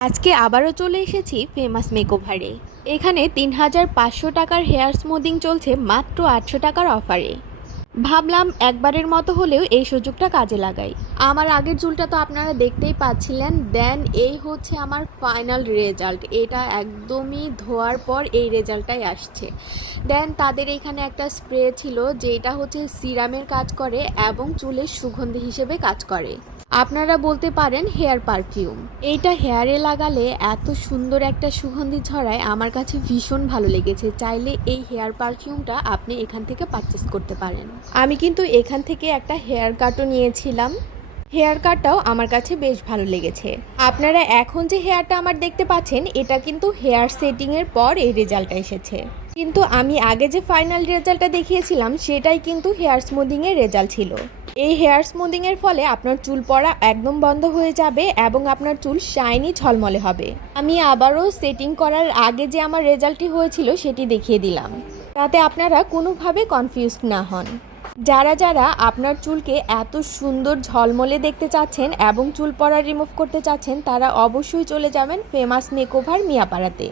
আজকে আবারও চলে এসেছি ফেমাস মেকওভারে। এখানে ৩,৫০০ টাকার হেয়ার স্মুদিং চলছে মাত্র ৮০০ টাকার অফারে। ভাবলাম একবারের মতো হলেও এই সুযোগটা কাজে লাগাই। আমার আগের চুলটা তো আপনারা দেখতেই পাচ্ছিলেন। দেন এই হচ্ছে আমার ফাইনাল রেজাল্ট। এটা একদমই ধোয়ার পর এই রেজাল্টটাই আসছে। দেন তাদের এখানে একটা স্প্রে ছিল যেটা হচ্ছে সিরামের কাজ করে এবং চুলের সুগন্ধি হিসেবে কাজ করে। আপনারা বলতে পারেন হেয়ার পারফিউম। এইটা হেয়ারে লাগালে এত সুন্দর একটা সুগন্ধি ছড়ায়, আমার কাছে ভীষণ ভালো লেগেছে। চাইলে এই হেয়ার পারফিউমটা আপনি এখান থেকে পারচেস করতে পারেন। আমি কিন্তু এখান থেকে একটা হেয়ার কাটও নিয়েছিলাম। হেয়ার কাটটাও আমার কাছে বেশ ভালো লেগেছে। আপনারা এখন যে হেয়ারটা আমার দেখতে পাচ্ছেন, এটা কিন্তু হেয়ার সেটিংয়ের পর এই রেজাল্টটা এসেছে। কিন্তু আমি আগে যে ফাইনাল রেজাল্টটা দেখিয়েছিলাম সেটাই কিন্তু হেয়ার স্মুদিংয়ের রেজাল্ট ছিল। এই হেয়ার স্মুদিংয়ের ফলে আপনার চুল পড়া একদম বন্ধ হয়ে যাবে এবং আপনার চুল শাইনি ঝলমলে হবে। আমি আবারও সেটিং করার আগে যে আমার রেজাল্টটি হয়েছিল সেটি দেখিয়ে দিলাম, তাতে আপনারা কোনোভাবে কনফিউজড না হন। যারা যারা আপনার চুলকে এত সুন্দর ঝলমলে দেখতে চাচ্ছেন এবং চুল পড়া রিমুভ করতে চাচ্ছেন, তারা অবশ্যই চলে যাবেন ফেমাস মেকওভার মিয়াপাড়াতে।